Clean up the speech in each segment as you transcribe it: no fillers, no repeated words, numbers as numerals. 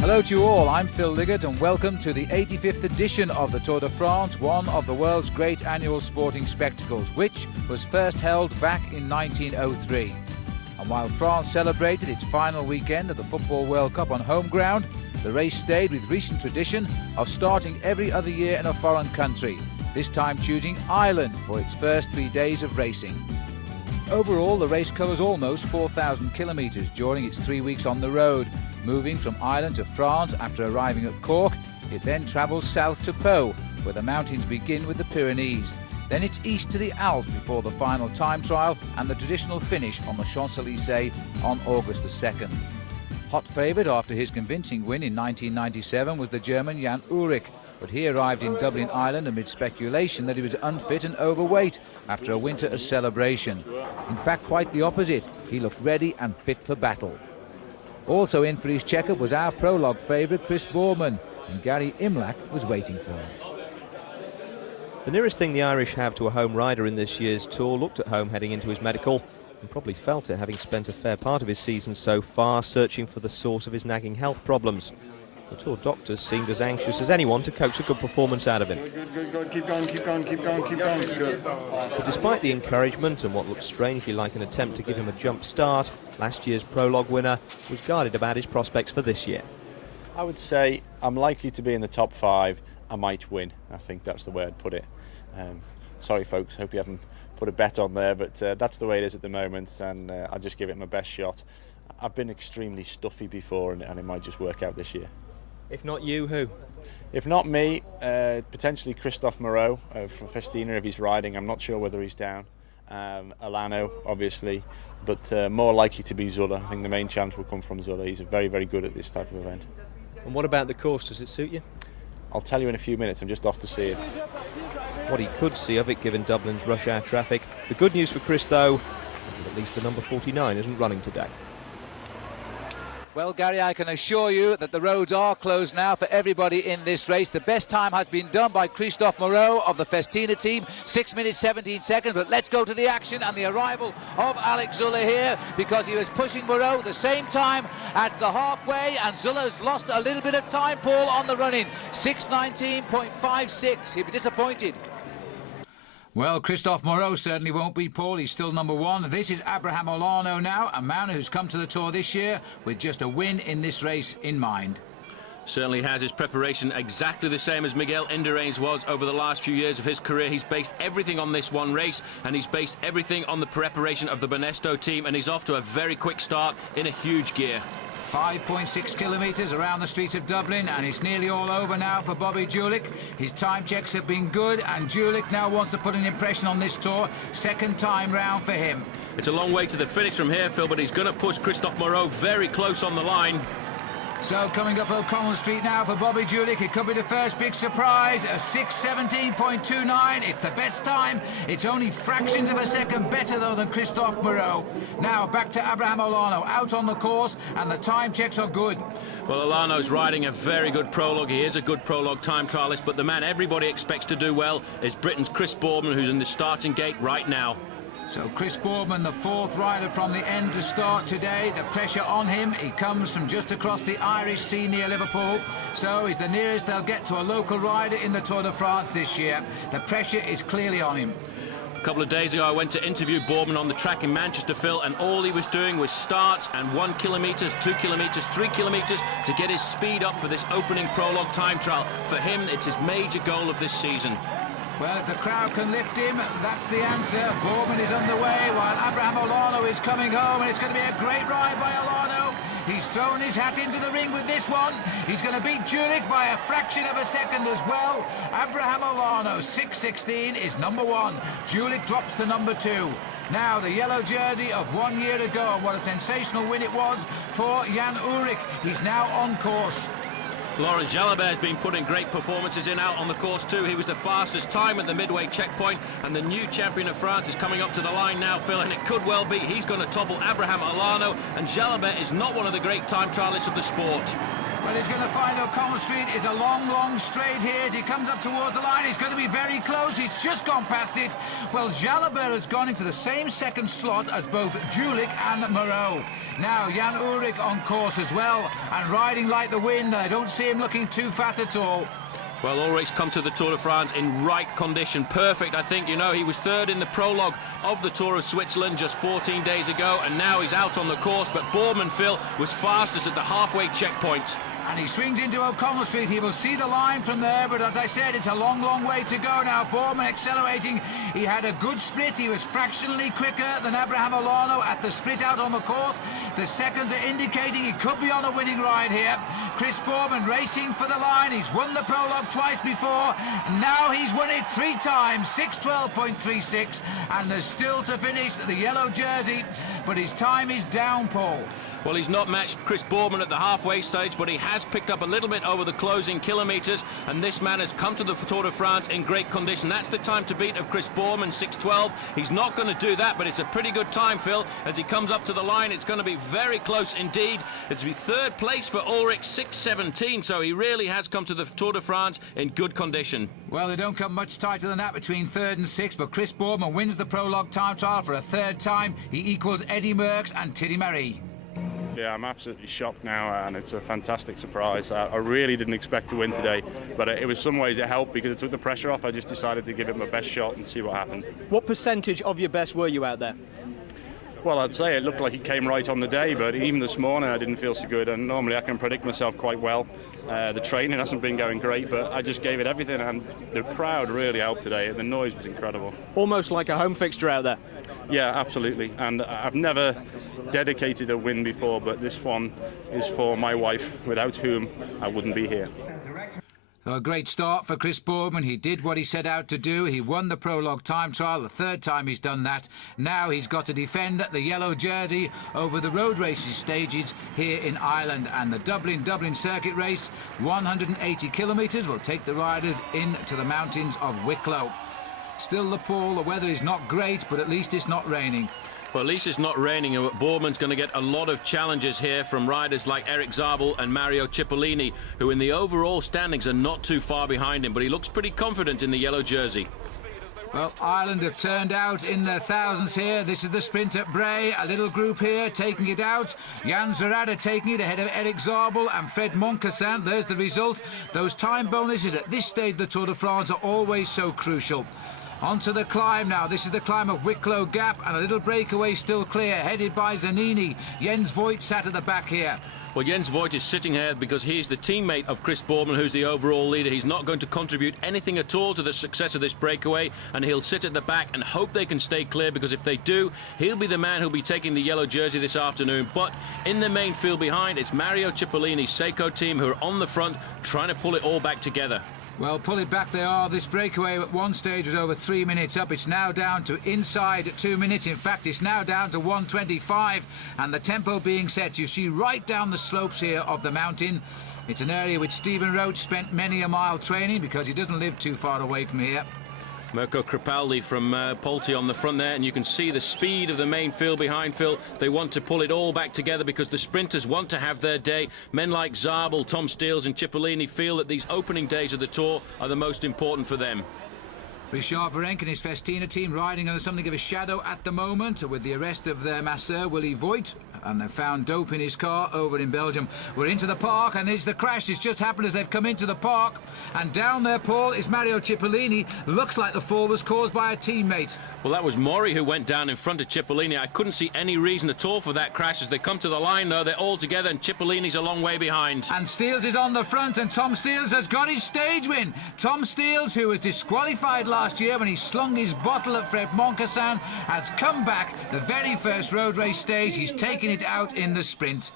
Hello to you all, I'm Phil Liggett and welcome to the 85th edition of the Tour de France, one of the world's great annual sporting spectacles, which was first held back in 1903. And while France celebrated its final weekend of the Football World Cup on home ground, the race stayed with recent tradition of starting every other year in a foreign country, this time choosing Ireland for its first 3 days of racing. Overall, the race covers almost 4,000 kilometres during its 3 weeks on the road. Moving from Ireland to France after arriving at Cork, it then travels south to Pau, where the mountains begin with the Pyrenees. Then it's east to the Alps before the final time trial and the traditional finish on the Champs-Élysées on August the 2nd. Hot favourite after his convincing win in 1997 was the German Jan Ullrich, but he arrived in Dublin, Ireland amid speculation that he was unfit and overweight after a winter of celebration. In fact, quite the opposite. He looked ready and fit for battle. Also in for his checkup was our prologue favourite Chris Boorman, and Gary Imlach was waiting for him. The nearest thing the Irish have to a home rider in this year's Tour looked at home heading into his medical and probably felt it, having spent a fair part of his season so far searching for the source of his nagging health problems. The Tour doctors seemed as anxious as anyone to coax a good performance out of him. Good. Keep going. Good. But despite the encouragement and what looked strangely like an attempt to give him a jump start, last year's prologue winner was guarded about his prospects for this year. I would say I'm likely to be in the top 5. I might win. I think that's the way I'd put it. Sorry, folks. Hope you haven't put a bet on there, but that's the way it is at the moment, and I'll just give it my best shot. I've been extremely stuffy before, and it might just work out this year. If not you, who? If not me, potentially Christophe Moreau from Festina if he's riding. I'm not sure whether he's down. Alano, obviously, but more likely to be Zulla. I think the main chance will come from Zulla. He's very, very good at this type of event. And what about the course? Does it suit you? I'll tell you in a few minutes. I'm just off to see it. What he could see of it, given Dublin's rush hour traffic. The good news for Chris, though, is that at least the number 49 isn't running today. Well, Gary, I can assure you that the roads are closed now for everybody in this race. The best time has been done by Christophe Moreau of the Festina team, 6 minutes 17 seconds. But let's go to the action and the arrival of Alex Zulla here, because he was pushing Moreau the same time at the halfway, and Zulla's lost a little bit of time, Paul, on the run-in. 6:19.56. He'll be disappointed. Well, Christophe Moreau certainly won't be, Paul. He's still number 1. This is Abraham Olano now, a man who's come to the Tour this year with just a win in this race in mind. Certainly has his preparation exactly the same as Miguel Indurain's was over the last few years of his career. He's based everything on this one race, and he's based everything on the preparation of the Banesto team, and he's off to a very quick start in a huge gear. 5.6 kilometres around the streets of Dublin, and it's nearly all over now for Bobby Julich. His time checks have been good, and Julich now wants to put an impression on this Tour. Second time round for him. It's a long way to the finish from here, Phil, but he's going to push Christophe Moreau very close on the line. So coming up O'Connell Street now for Bobby Julich. It could be the first big surprise. A 6:17.29. It's the best time. It's only fractions of a second better, though, than Christophe Moreau. Now back to Abraham Olano, out on the course, and the time checks are good. Well, Olano's riding a very good prologue. He is a good prologue time trialist, but the man everybody expects to do well is Britain's Chris Boorman, who's in the starting gate right now. So Chris Boorman, the 4th rider from the end to start today. The pressure on him. He comes from just across the Irish Sea near Liverpool. So he's the nearest they'll get to a local rider in the Tour de France this year. The pressure is clearly on him. A couple of days ago, I went to interview Boorman on the track in Manchester, Phil, and all he was doing was starts and 1 kilometre, 2 kilometres, 3 kilometres to get his speed up for this opening prologue time trial. For him, it's his major goal of this season. Well, if the crowd can lift him, that's the answer. Boorman is underway while Abraham Olano is coming home, and it's going to be a great ride by Olano. He's thrown his hat into the ring with this one. He's going to beat Julich by a fraction of a second as well. Abraham Olano, 6:16, is number 1. Julich drops to number 2. Now, the yellow jersey of 1 year ago, and what a sensational win it was for Jan Ullrich. He's now on course. Laurent Jalabert has been putting great performances in out on the course too. He was the fastest time at the midway checkpoint, and the new champion of France is coming up to the line now, Phil, and it could well be he's going to topple Abraham Olano, and Jalabert is not one of the great time trialists of the sport. Well, he's going to find O'Connell Street is a long, long straight here as he comes up towards the line. He's going to be very close. He's just gone past it. Well, Jalabert has gone into the same second slot as both Julik and Moreau. Now, Jan Ulrich on course as well and riding like the wind. And I don't see him looking too fat at all. Well, Ulrich's come to the Tour de France in right condition. Perfect, I think. You know, he was third in the prologue of the Tour of Switzerland just 14 days ago, and now he's out on the course. But Boorman, Phil, was fastest at the halfway checkpoint. And he swings into O'Connell Street. He will see the line from there, but as I said, it's a long, long way to go now. Boorman accelerating. He had a good split. He was fractionally quicker than Abraham Olano at the split out on the course. The seconds are indicating he could be on a winning ride here. Chris Boorman racing for the line. He's won the prologue twice before. Now he's won it 3 times, 6:12.36. And there's still to finish the yellow jersey, but his time is down, Paul. Well, he's not matched Chris Boorman at the halfway stage, but he has picked up a little bit over the closing kilometres, and this man has come to the Tour de France in great condition. That's the time to beat of Chris Boorman, 6:12. He's not going to do that, but it's a pretty good time, Phil. As he comes up to the line, it's going to be very close indeed. It's to be third place for Ulrich, 6:17, so he really has come to the Tour de France in good condition. Well, they don't come much tighter than that between 3rd and 6th, but Chris Boorman wins the prologue time trial for a 3rd time. He equals Eddie Merckx and Thierry Marie. Yeah, I'm absolutely shocked now, and it's a fantastic surprise. I really didn't expect to win today, but it was some ways it helped because it took the pressure off. I just decided to give it my best shot and see what happened. What percentage of your best were you out there? Well, I'd say it looked like it came right on the day, but even this morning I didn't feel so good, and normally I can predict myself quite well. The training hasn't been going great, but I just gave it everything, and the crowd really helped today. The noise was incredible. Almost like a home fixture out there. Yeah, absolutely, and I've never dedicated a win before, but this one is for my wife, without whom I wouldn't be here. So a great start for Chris Boorman. He did what he set out to do. He won the prologue time trial, the 3rd time he's done that. Now he's got to defend the yellow jersey over the road races stages here in Ireland. And the Dublin circuit race, 180 kilometres, will take the riders into the mountains of Wicklow. Still, the Paul, the weather is not great, but at least it's not raining. Well, at least it's not raining, and Boorman's going to get a lot of challenges here from riders like Eric Zabel and Mario Cipollini, who in the overall standings are not too far behind him, but he looks pretty confident in the yellow jersey. Well, Ireland have turned out in their thousands here. This is the sprint at Bray. A little group here taking it out. Jan Zerada taking it ahead of Eric Zabel and Fred Moncassin. There's the result. Those time bonuses at this stage of the Tour de France are always so crucial. Onto the climb now. This is the climb of Wicklow Gap, and a little breakaway still clear, headed by Zanini. Jens Voigt sat at the back here. Well, Jens Voigt is sitting here because he's the teammate of Chris Boorman, who's the overall leader. He's not going to contribute anything at all to the success of this breakaway, and he'll sit at the back and hope they can stay clear, because if they do, he'll be the man who'll be taking the yellow jersey this afternoon. But in the main field behind, it's Mario Cipollini's Seiko team who are on the front trying to pull it all back together. Well, pull it back they are. This breakaway at one stage was over 3 minutes up. It's now down to inside 2 minutes. In fact, it's now down to 1:25, and the tempo being set, you see, right down the slopes here of the mountain. It's an area which Stephen Roach spent many a mile training, because he doesn't live too far away from here. Mirko Crepaldi from Polti on the front there, and you can see the speed of the main field behind Phil. They want to pull it all back together because the sprinters want to have their day. Men like Zabel, Tom Steels and Cipollini feel that these opening days of the Tour are the most important for them. Richard Virenque and his Festina team riding under something of a shadow at the moment with the arrest of their masseur, Willy Voigt, and they've found dope in his car over in Belgium. We're into the park, and there's the crash. It's just happened as they've come into the park. And down there, Paul, is Mario Cipollini. Looks like the fall was caused by a teammate. Well, that was Mori who went down in front of Cipollini. I couldn't see any reason at all for that crash. As they come to the line, though, they're all together, and Cipollini's a long way behind. And Steels is on the front, and Tom Steels has got his stage win. Tom Steels, who was disqualified last year when he slung his bottle at Fred Moncassin, has come back the very first road race stage. He's taken it out in the sprint.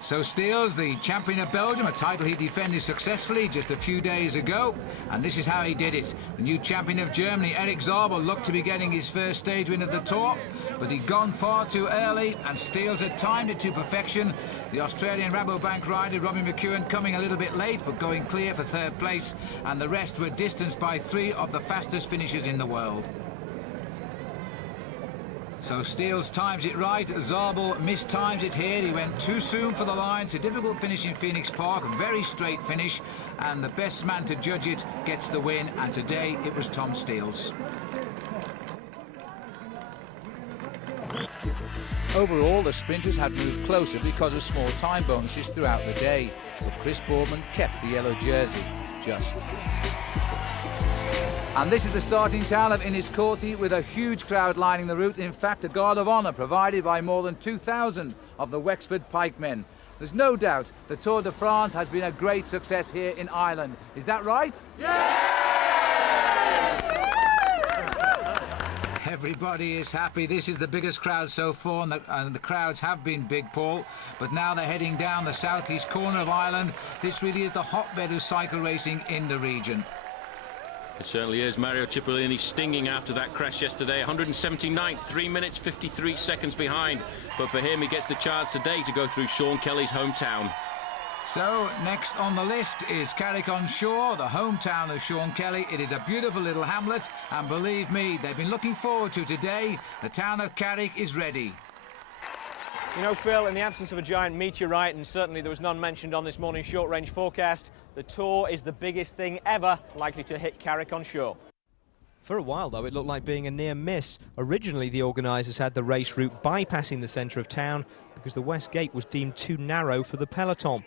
So Steels, the champion of Belgium, a title he defended successfully just a few days ago, and this is how he did it. The new champion of Germany, Eric Zabel, looked to be getting his first stage win of the Tour, but he'd gone far too early, and Steels had timed it to perfection. The Australian Rabobank rider, Robbie McEwen, coming a little bit late, but going clear for 3rd place, and the rest were distanced by 3 of the fastest finishers in the world. So Steels times it right, Zabel mistimes it here, he went too soon for the line. It's a difficult finish in Phoenix Park, a very straight finish, and the best man to judge it gets the win, and today it was Tom Steels. Overall, the sprinters had moved closer because of small time bonuses throughout the day, but Chris Boardman kept the yellow jersey, just. And this is the starting town of Enniscorthy with a huge crowd lining the route. In fact, a guard of honour provided by more than 2,000 of the Wexford pikemen. There's no doubt the Tour de France has been a great success here in Ireland. Is that right? Yeah! Everybody is happy. This is the biggest crowd so far, and the crowds have been big, Paul. But now they're heading down the southeast corner of Ireland. This really is the hotbed of cycle racing in the region. It certainly is. Mario Cipollini stinging after that crash yesterday. 179th, 3 minutes 53 seconds behind. But for him, he gets the chance today to go through Sean Kelly's hometown. So next on the list is Carrick-on-Shore, the hometown of Sean Kelly. It is a beautiful little hamlet, and believe me, they've been looking forward to today. The town of Carrick is ready. You know, Phil, in the absence of a giant meteorite, and certainly there was none mentioned on this morning's short-range forecast, the Tour is the biggest thing ever likely to hit Carrick-on-Shore. For a while, though, it looked like being a near miss. Originally, the organisers had the race route bypassing the centre of town because the West Gate was deemed too narrow for the peloton.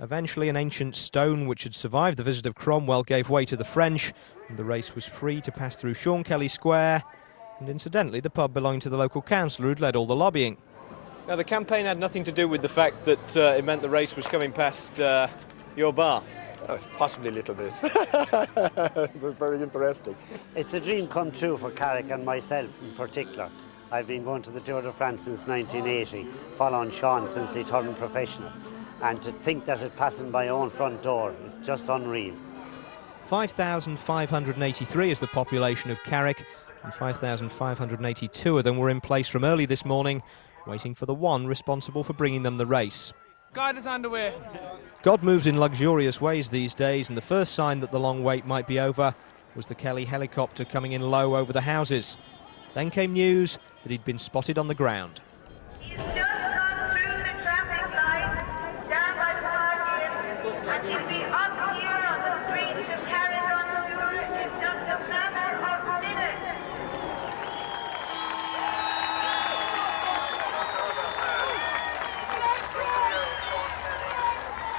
Eventually, an ancient stone which had survived the visit of Cromwell gave way to the French, and the race was free to pass through Sean Kelly Square, and incidentally, the pub belonging to the local councillor who'd led all the lobbying. Now, the campaign had nothing to do with the fact that it meant the race was coming past your bar. Possibly a little bit, but very interesting. It's a dream come true for Carrick and myself in particular. I've been going to the Tour de France since 1980, following Sean since he turned professional. And to think that it passing by our own front door is just unreal. 5,583 is the population of Carrick, and 5,582 of them were in place from early this morning, waiting for the one responsible for bringing them the race. Guide is underway. God moves in luxurious ways these days, and the first sign that the long wait might be over was the Kelly helicopter coming in low over the houses. Then came news that he'd been spotted on the ground. He's just gone through the traffic light, down by the parking, and he'll be up here on the street to Carrick-on-Shore in just a matter of minutes.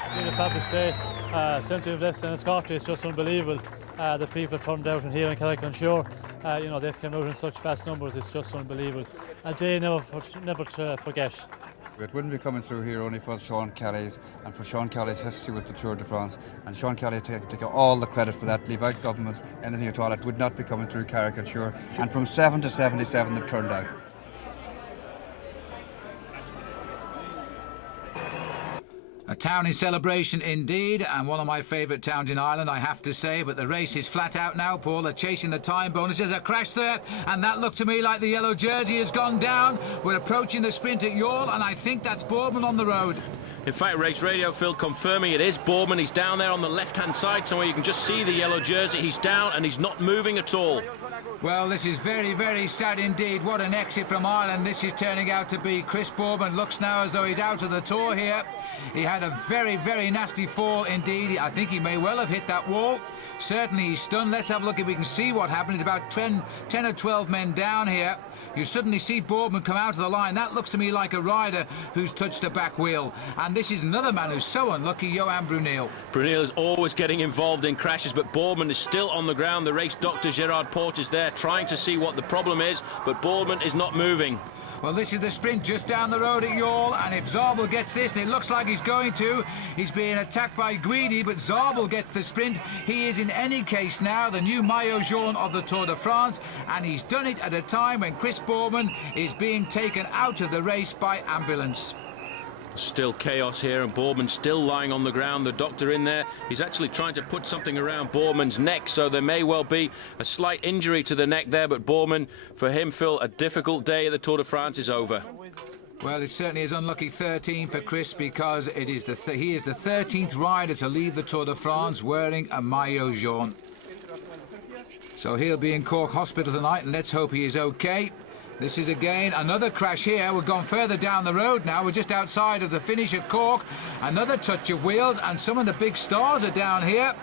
It's been a fabulous day. Since we've left Enniscorthy, it's just unbelievable. The people have turned out in here in Carrick-on-Shore. You know, they've come out in such vast numbers, it's just unbelievable. A day never to forget. It wouldn't be coming through here only for Sean Kelly's and for Sean Kelly's history with the Tour de France. And Sean Kelly take all the credit for that, leave out government, anything at all. It would not be coming through Carrick-on-Shore. And from 7 to 77 they've turned out. A town in celebration indeed, and one of my favourite towns in Ireland, I have to say, but the race is flat out now, Paul. They're chasing the time bonus. There's a crash there, and that looked to me like the yellow jersey has gone down. We're approaching the sprint at Youghal, and I think that's Boardman on the road. In fact, Race Radio, Phil, confirming it is Boardman. He's down there on the left-hand side somewhere. You can just see the yellow jersey. He's down, and he's not moving at all. Well, this is very, very sad indeed. What an exit from Ireland this is turning out to be. Chris Boardman looks now as though he's out of the Tour here. He had a very, very nasty fall indeed. I think he may well have hit that wall. Certainly he's stunned. Let's have a look if we can see what happened. It's about 10 or 12 men down here. You suddenly see Boardman come out of the line. That looks to me like a rider who's touched a back wheel. And this is another man who's so unlucky, Johan Bruneel. Bruneel is always getting involved in crashes, but Boardman is still on the ground. The race doctor, Gerard Porte, is there trying to see what the problem is, but Boardman is not moving. Well, this is the sprint just down the road at Youghal, and if Zabel gets this, and it looks like he's going to, he's being attacked by Guidi, but Zabel gets the sprint. He is in any case now the new maillot jaune of the Tour de France, and he's done it at a time when Chris Boardman is being taken out of the race by ambulance. Still chaos here, and Boardman still lying on the ground. The doctor in there, he's actually trying to put something around Boardman's neck, so there may well be a slight injury to the neck there, but Boardman, for him, Phil, a difficult day at the Tour de France is over. Well, it certainly is unlucky 13 for Chris, because it is he is the 13th rider to leave the Tour de France wearing a maillot jaune. So he'll be in Cork Hospital tonight, and let's hope he is okay. This is again another crash here. We've gone further down the road now. We're just outside of the finish at Cork. Another touch of wheels, and some of the big stars are down here.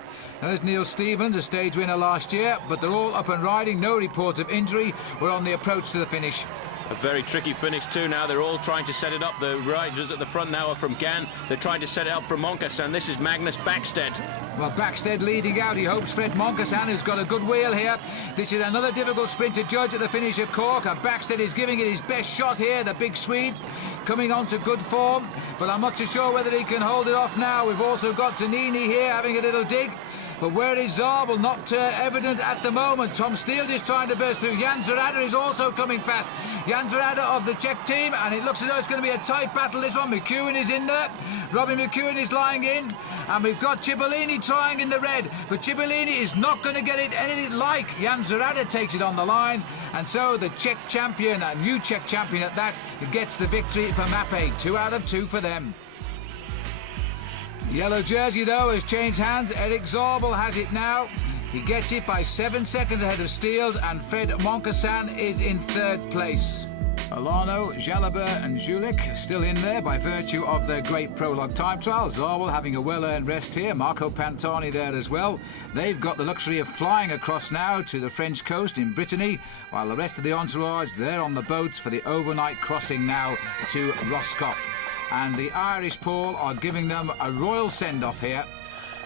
There's Neil Stevens, a stage winner last year, but they're all up and riding. No reports of injury. We're on the approach to the finish. A very tricky finish too now. They're all trying to set it up. The riders at the front now are from Gann. They're trying to set it up for Moncassin. This is Magnus Backstedt. Well, Backstedt leading out. He hopes Fred Moncassin, who's got a good wheel here. This is another difficult sprint to judge at the finish at Cork. And Backstedt is giving it his best shot here, the big Swede, coming on to good form. But I'm not so sure whether he can hold it off now. We've also got Zanini here having a little dig. But where is Zabel? Not evident at the moment. Tom Steele just trying to burst through. Jan Zarada is also coming fast. Jan Zarada of the Czech team, and it looks as though it's going to be a tight battle, this one. McEwen is in there. Robbie McEwen is lying in. And we've got Cipollini trying in the red. But Cipollini is not going to get it anything like. Jan Zarada takes it on the line. And so the Czech champion, a new Czech champion at that, gets the victory for Mappe. 2 out of 2 for them. Yellow jersey, though, has changed hands. Eric Zabel has it now. He gets it by 7 seconds ahead of Steele, and Fred Moncassin is in 3rd place. Alano, Jalabert and Julik still in there by virtue of their great prologue time trial. Zabel having a well-earned rest here. Marco Pantani there as well. They've got the luxury of flying across now to the French coast in Brittany, while the rest of the entourage, they're on the boats for the overnight crossing now to Roscoff. And the Irish, Paul, are giving them a royal send-off here.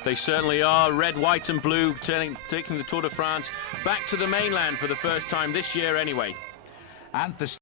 They certainly are. Red, white and blue, taking the Tour de France back to the mainland for the first time this year anyway. And for